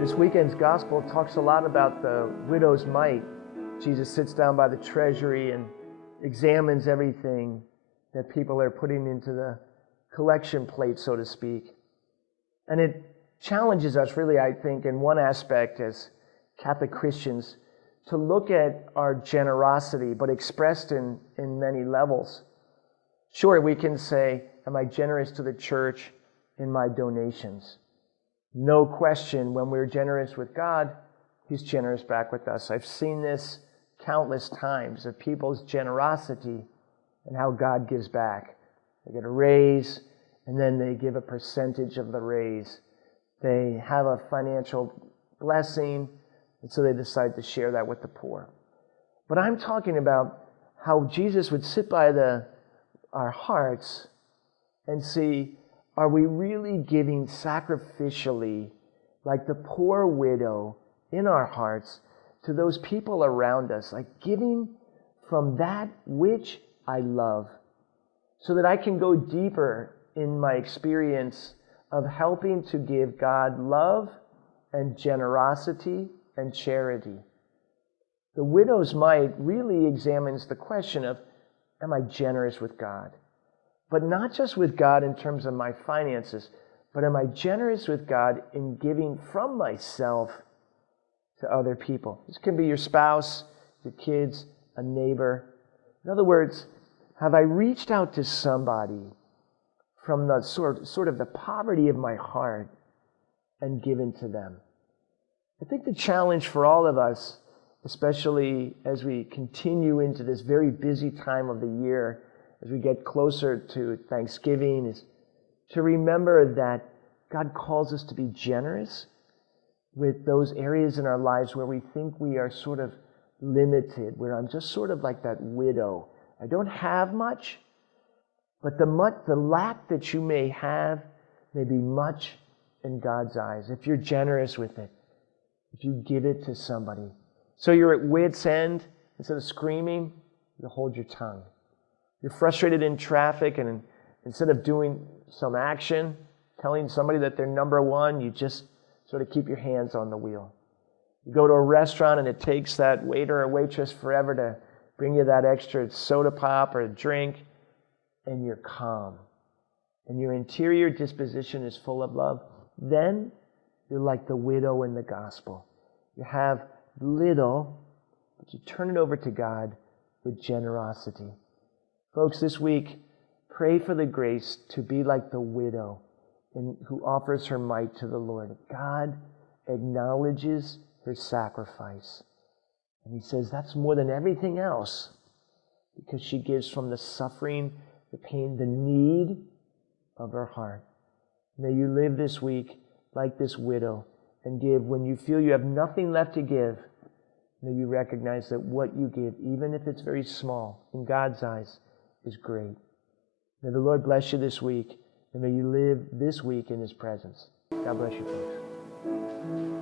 This weekend's gospel talks a lot about the widow's mite. Jesus sits down by the treasury and examines everything that people are putting into the collection plate, so to speak. And it challenges us really, I think, in one aspect as Catholic Christians to look at our generosity, but expressed in many levels. Sure, we can say, am I generous to the church in my donations? No question, when we're generous with God, He's generous back with us. I've seen this countless times of people's generosity and how God gives back. They get a raise, and then they give a percentage of the raise. They have a financial blessing, and so they decide to share that with the poor. But I'm talking about how Jesus would sit by our hearts and see, are we really giving sacrificially, like the poor widow in our hearts, to those people around us, like giving from that which I love, so that I can go deeper in my experience of helping to give God love and generosity and charity. The widow's mite really examines the question of, am I generous with God? But not just with God in terms of my finances, but am I generous with God in giving from myself to other people? This can be your spouse, your kids, a neighbor. In other words, have I reached out to somebody from the sort of the poverty of my heart and given to them? I think the challenge for all of us, especially as we continue into this very busy time of the year, as we get closer to Thanksgiving, is to remember that God calls us to be generous with those areas in our lives where we think we are sort of limited, where I'm just sort of like that widow. I don't have much, but the lack that you may have may be much in God's eyes if you're generous with it, if you give it to somebody. So you're at wit's end. Instead of screaming, you hold your tongue. You're frustrated in traffic, and instead of doing some action, telling somebody that they're number one, you just sort of keep your hands on the wheel. You go to a restaurant and it takes that waiter or waitress forever to bring you that extra soda pop or a drink, and you're calm. And your interior disposition is full of love. Then you're like the widow in the gospel. You have little, but you turn it over to God with generosity. Folks, this week, pray for the grace to be like the widow who offers her mite to the Lord. God acknowledges her sacrifice. And He says that's more than everything else, because she gives from the suffering, the pain, the need of her heart. May you live this week like this widow and give when you feel you have nothing left to give. May you recognize that what you give, even if it's very small, in God's eyes, is great. May the Lord bless you this week, and may you live this week in His presence. God bless you, folks.